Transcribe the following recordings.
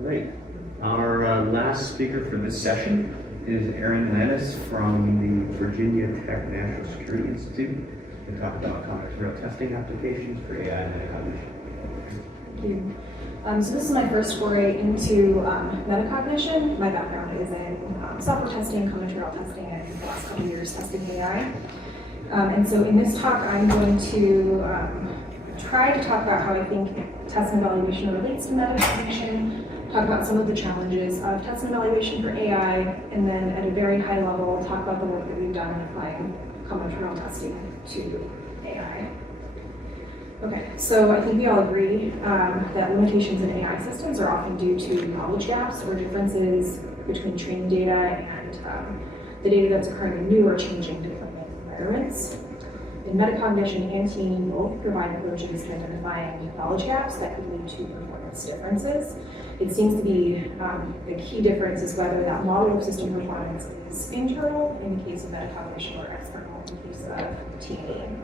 Great. Our last speaker for this session is Erin Lannis from the Virginia Tech National Security Institute to talk about combinatorial testing applications for AI and metacognition. Thank you. So this is my first foray into metacognition. My background is in software testing, combinatorial testing, and the last couple of years testing AI. And so in this talk, I'm going to try to talk about how I think test and evaluation relates to metacognition, talk about some of the challenges of test and evaluation for AI, and then at a very high level, talk about the work that we've done in applying combinatorial testing to AI. Okay, so I think we all agree that limitations in AI systems are often due to knowledge gaps or differences between training data and the data that's occurring in new or changing deployment environments. In metacognition and teaming both provide approaches to identifying knowledge gaps that could lead to performance differences. It seems to be the key difference is whether that model of system performance is internal in the case of metacognition or external in the case of teaming.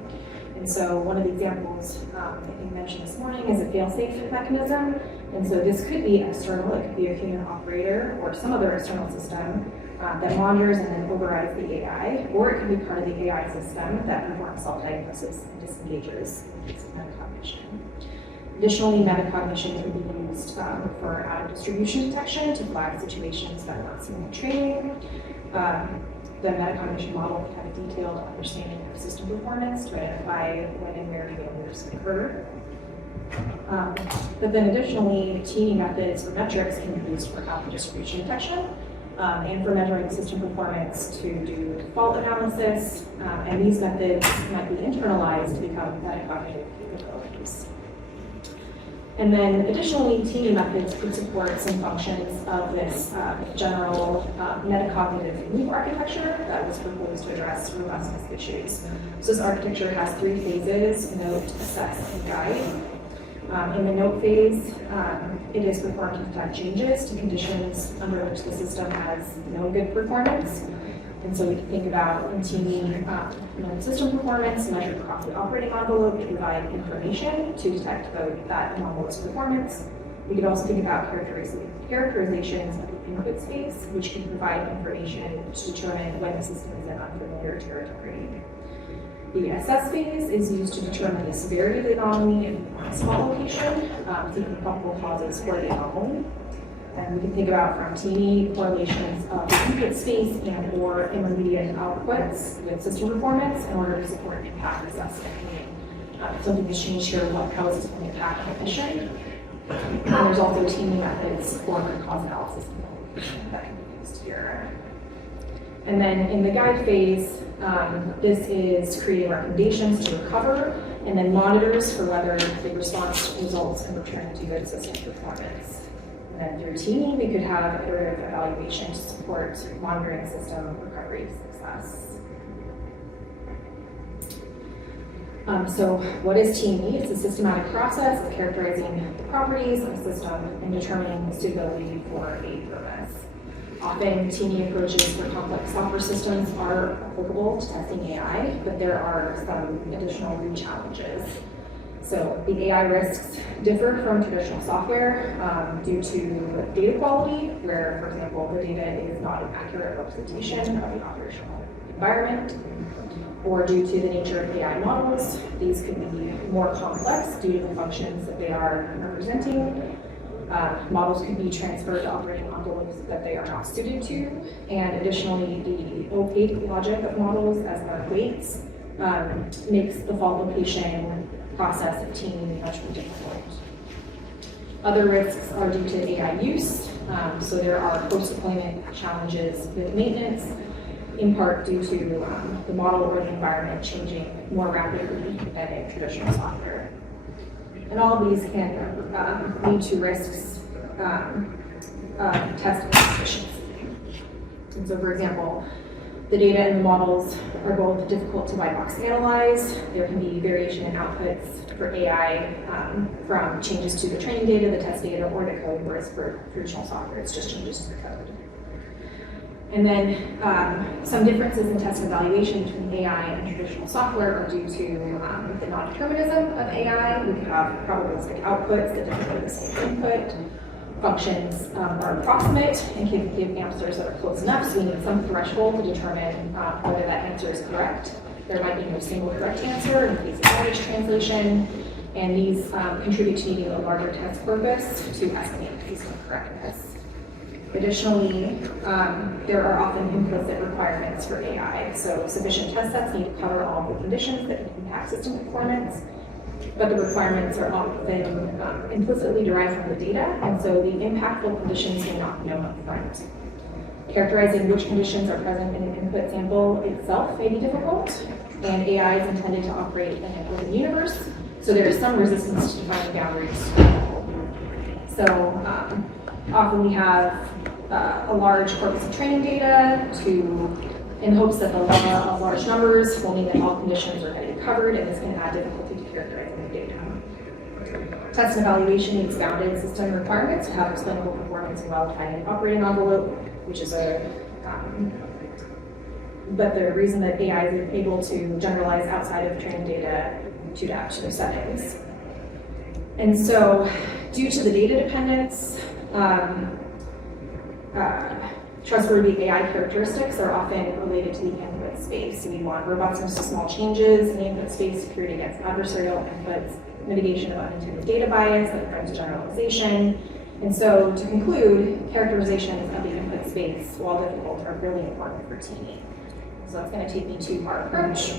And so one of the examples I think mentioned this morning is a fail-safe mechanism. And so this could be external, it could be a human operator or some other external system that monitors and then overrides the AI, or it could be part of the AI system that performs self-diagnosis and disengages metacognition. Additionally, metacognition can be used for out-of-distribution detection to flag situations that are not seen in training. The metacognition model can have a detailed understanding of system performance to identify when and where failures occur. But then additionally, teaming methods or metrics can be used for out-of-distribution detection and for measuring system performance to do fault analysis. And these methods might be internalized to become metacognitive capabilities. And then additionally, teaming methods could support some functions of this general metacognitive loop architecture that was proposed to address robustness issues. So this architecture has three phases: note, assess, and guide. In the note phase, it is performed to detect changes to conditions under which the system has no good performance. And so we can think about in teaming system performance measured across the operating envelope to provide information to detect that anomalous performance. We could also think about characterizations of the input space, which can provide information to determine when the system is in unfamiliar territory. The assess phase is used to determine the severity of the anomaly in spot location, seeking probable causes for the anomaly. And we can think about from teaming correlations of the input space and or intermediate outputs with system performance in order to support impact assessment. If something has changed here, how is this going to impact the mission? And there's also teaming methods for root cause analysis that can be used here. And then in the guide phase, this is creating recommendations to recover and then monitors for whether the response results in return to good system performance. And then through teaming, we could have iterative evaluation to support monitoring system recovery success. So what is teaming? It's a systematic process of characterizing the properties of a system and determining suitability for a purpose. Often, teaming approaches for complex software systems are applicable to testing AI, but there are some additional new challenges. So the AI risks differ from traditional software due to data quality, where, for example, the data is not an accurate representation of the operational environment, or due to the nature of AI models. These could be more complex due to the functions that they are representing. Models could be transferred to operating envelopes that they are not suited to, and additionally, the opaque logic of models as their weights makes the fault location process of teaming much more difficult. Other risks are due to AI use, so there are post-deployment challenges with maintenance, in part due to the model or the environment changing more rapidly than in traditional software. And all of these can lead to risks of test efficiency. And so, for example, the data in the models are both difficult to white box analyze. There can be variation in outputs for AI from changes to the training data, the test data, or the code, whereas for traditional software, it's just changes to the code. And then some differences in test evaluation between AI and traditional software are due to the non-determinism of AI. We could have probabilistic outputs that differ from the same input, functions are approximate and can give answers that are close enough, so we need some threshold to determine whether that answer is correct. There might be no single correct answer in case of language translation, and these contribute to needing a larger test corpus to estimate the case of correctness. Additionally, there are often implicit requirements for AI, so sufficient test sets need to cover all the conditions that can impact system performance, but the requirements are often implicitly derived from the data, and so the impactful conditions may not be known up front. Characterizing which conditions are present in an input sample itself may be difficult, and AI is intended to operate in an open universe, so there is some resistance to defining boundaries. So often we have a large corpus of training data in hopes that the law of large numbers will mean that all conditions are going to be covered, and this can add difficulty to characterizing the data. Test and evaluation needs bounded system requirements to have explainable performance and well-defined operating envelope, which is but the reason that AI is able to generalize outside of training data to adapt to those settings. And so, due to the data dependence, trustworthy AI characteristics are often related to the input space. We want robustness to small changes in the input space, security against adversarial inputs, mitigation of unintended data bias that prevents generalization. And so, to conclude, characterizations of the input space, while difficult, are really important for teaming. So that's going to take me to our approach,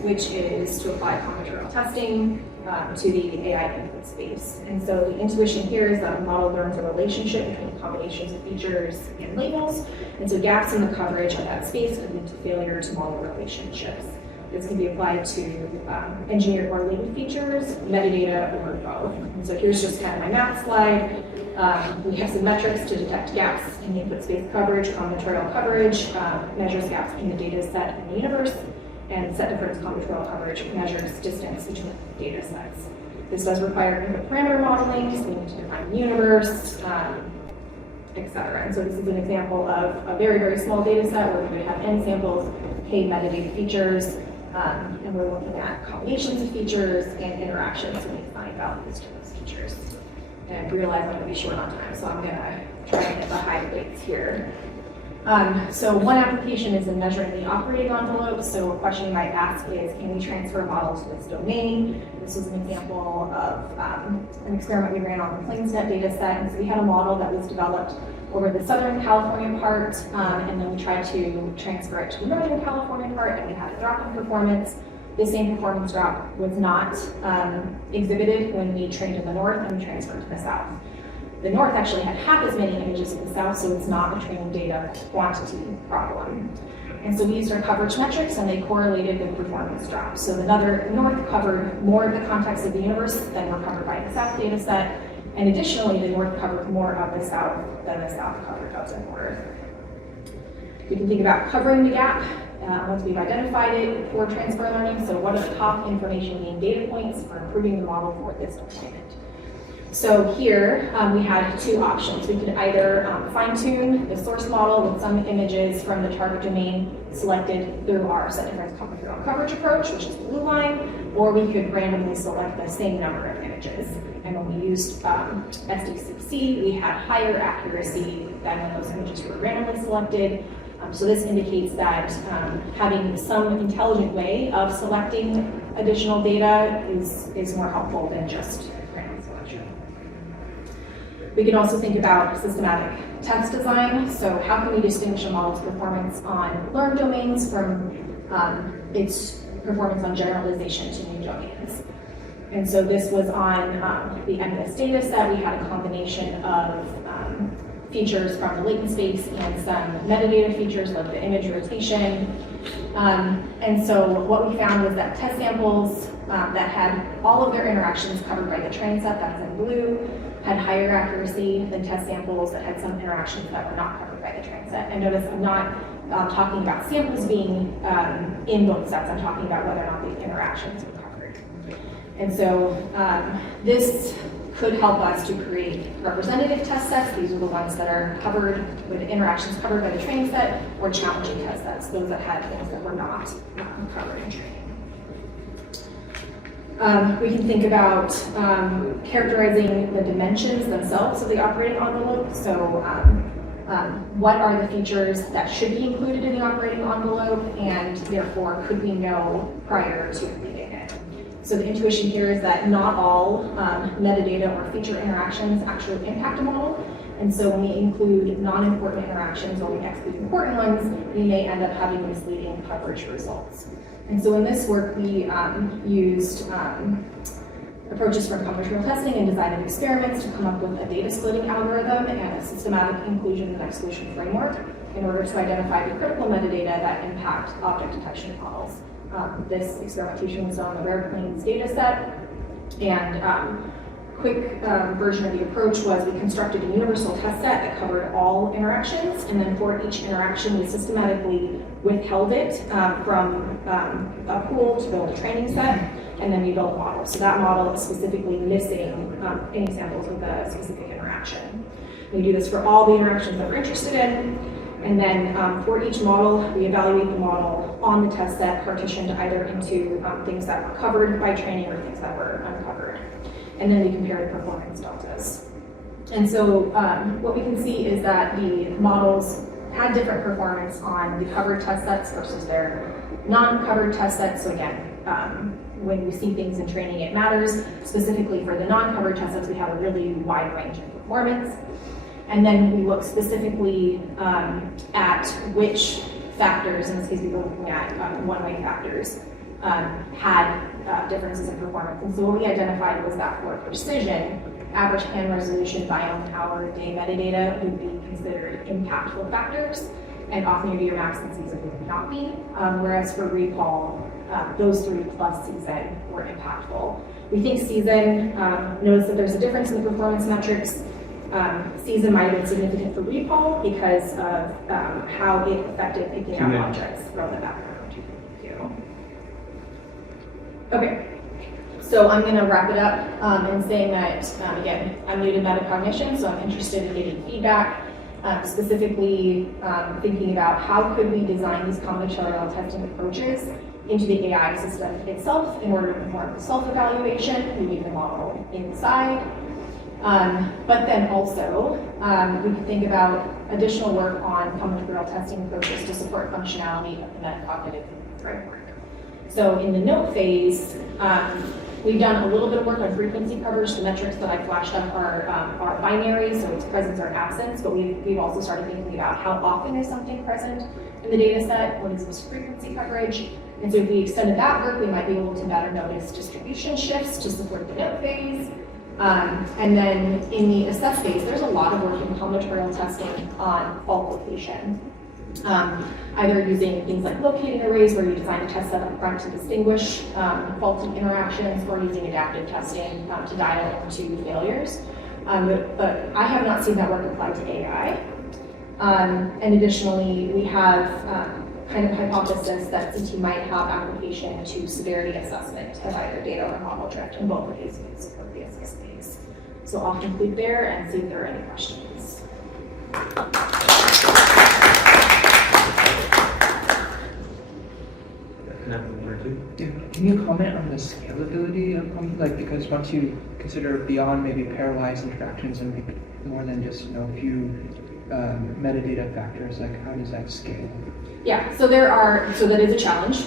which is to apply combinatorial testing to the AI input space. And so the intuition here is that a model learns a relationship between combinations of features and labels, and so gaps in the coverage of that space could lead to failure to model relationships. This can be applied to engineered or labeled features, metadata, or both. And so here's just kind of my math slide. We have some metrics to detect gaps in the input space coverage. Combinatorial coverage measures gaps between the data set and the universe, and set difference combinatorial coverage measures distance between data sets. This does require input parameter modeling, so we need to define the universe, etc. And so this is an example of a very, very small data set where we would have n samples, k metadata features, and we're looking at combinations of features and interactions, so we need to find values to those features. And I realize I'm going to be short on time, so I'm going to try and hit the high weights here. So one application is in measuring the operating envelope. So a question you might ask is, can we transfer a model to this domain? This was an example of an experiment we ran on the PlainsNet data set. And so we had a model that was developed over the Southern California part, and then we tried to transfer it to the Northern California part, and we had a drop in performance. The same performance drop was not exhibited when we trained in the North and we transferred to the South. The North actually had half as many images as the South, so it's not a training data quantity problem. And so we used our coverage metrics, and they correlated with performance drops. So the North covered more of the context of the universe than were covered by the South data set, and additionally, the North covered more of the South than the South covered of the North. We can think about covering the gap once we've identified it for transfer learning. So what are the top information gain data points for improving the model for this deployment? So here we had two options. We could either fine-tune the source model with some images from the target domain selected through our set difference combinatorial coverage approach, which is the blue line, or we could randomly select the same number of images. And when we used SDCC, we had higher accuracy than when those images were randomly selected. So this indicates that having some intelligent way of selecting additional data is more helpful than just random selection. We can also think about systematic test design. So how can we distinguish a model's performance on learned domains from its performance on generalization to new domains? And so this was on the MNIST data set. We had a combination of features from the latent space and some metadata features like the image rotation. And so what we found was that test samples that had all of their interactions covered by the train set, that's in blue, had higher accuracy than test samples that had some interactions that were not covered by the train set. And notice I'm not talking about samples being in both sets, I'm talking about whether or not the interactions were covered. And so this could help us to create representative test sets. These are the ones that are covered with interactions covered by the training set, or challenging test sets, those that had things that were not covered in training. We can think about characterizing the dimensions themselves of the operating envelope. So what are the features that should be included in the operating envelope, and therefore could we know prior to reading it? So the intuition here is that not all metadata or feature interactions actually impact a model. And so when we include non-important interactions or we exclude important ones, we may end up having misleading coverage results. And so in this work, we used approaches from combinatorial testing and design of experiments to come up with a data splitting algorithm and a systematic inclusion and exclusion framework in order to identify the critical metadata that impact object detection models. This experimentation was done on the rare claims data set, and quick version of the approach was we constructed a universal test set that covered all interactions, and then for each interaction we systematically withheld it from a pool to build a training set, and then we built a model. So that model is specifically missing any samples with a specific interaction. We do this for all the interactions that we're interested in, and then for each model, we evaluate the model on the test set, partitioned either into things that were covered by training or things that were uncovered. And then we compare the performance deltas. And so what we can see is that the models had different performance on the covered test sets versus their non-covered test sets. So again, when we see things in training, it matters. Specifically for the non-covered test sets, we have a really wide range of performance. And then we look specifically at which factors, in this case we were looking at one-way factors, had differences in performance. And so what we identified was that for precision, average pan resolution, biome, hour, day metadata would be considered impactful factors, and off-near max and season would not be. Whereas for recall, those three plus season were impactful. We think season, notice that there's a difference in the performance metrics. Season might have been significant for recall because of how it affected picking out objects from the background. Okay, so I'm going to wrap it up in saying that, again, I'm new to metacognition, so I'm interested in getting feedback, specifically thinking about how could we design these combinatorial testing approaches into the AI system itself in order to perform the self-evaluation. We need the model inside. But then also, we can think about additional work on combinatorial testing approaches to support functionality of the metacognitive framework. So in the note phase, we've done a little bit of work on frequency coverage. The metrics that I flashed up are binary, so it's presence or absence, but we've also started thinking about how often is something present in the data set, what is this frequency coverage. And so if we extended that work, we might be able to better notice distribution shifts to support the note phase. And then in the assess phase, there's a lot of work in combinatorial testing on fault location. Either using things like locating arrays where you design a test set up front to distinguish faulty interactions, or using adaptive testing to dial into failures. But I have not seen that work applied to AI. And additionally, we have kind of hypothesis that CT might have application to severity assessment of either data or model drift, and both of these would support the assess phase. So I'll conclude there and see if there are any questions. Can you comment on the scalability of because once you consider beyond maybe pairwise interactions and make more than just a few metadata factors, how does that scale? Yeah, so that is a challenge.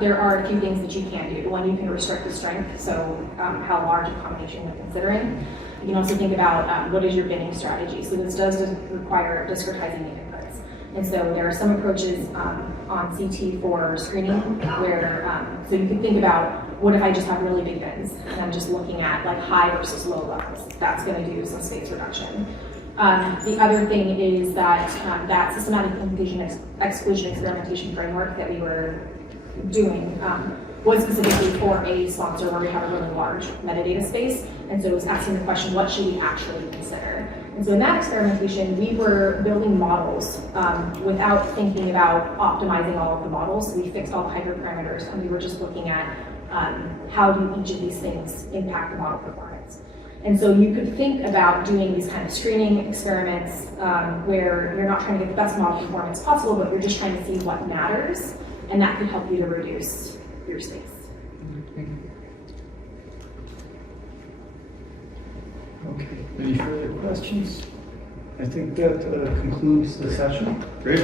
There are a few things that you can do. One, you can restrict the strength, so how large a combination you're considering. You can also think about what is your binning strategy. So this does require discretizing the inputs. And so there are some approaches on CT for screening where, so you can think about, what if I just have really big bins and I'm just looking at high versus low levels? That's going to do some space reduction. The other thing is that that systematic inclusion exclusion experimentation framework that we were doing was specifically for a sponsor where we have a really large metadata space, and so it was asking the question, what should we actually consider? And so in that experimentation, we were building models without thinking about optimizing all of the models. We fixed all the hyperparameters, and we were just looking at how do each of these things impact the model performance. And so you could think about doing these kind of screening experiments where you're not trying to get the best model performance possible, but you're just trying to see what matters, and that could help you to reduce your space. Okay, any further questions? I think that concludes the session. Great.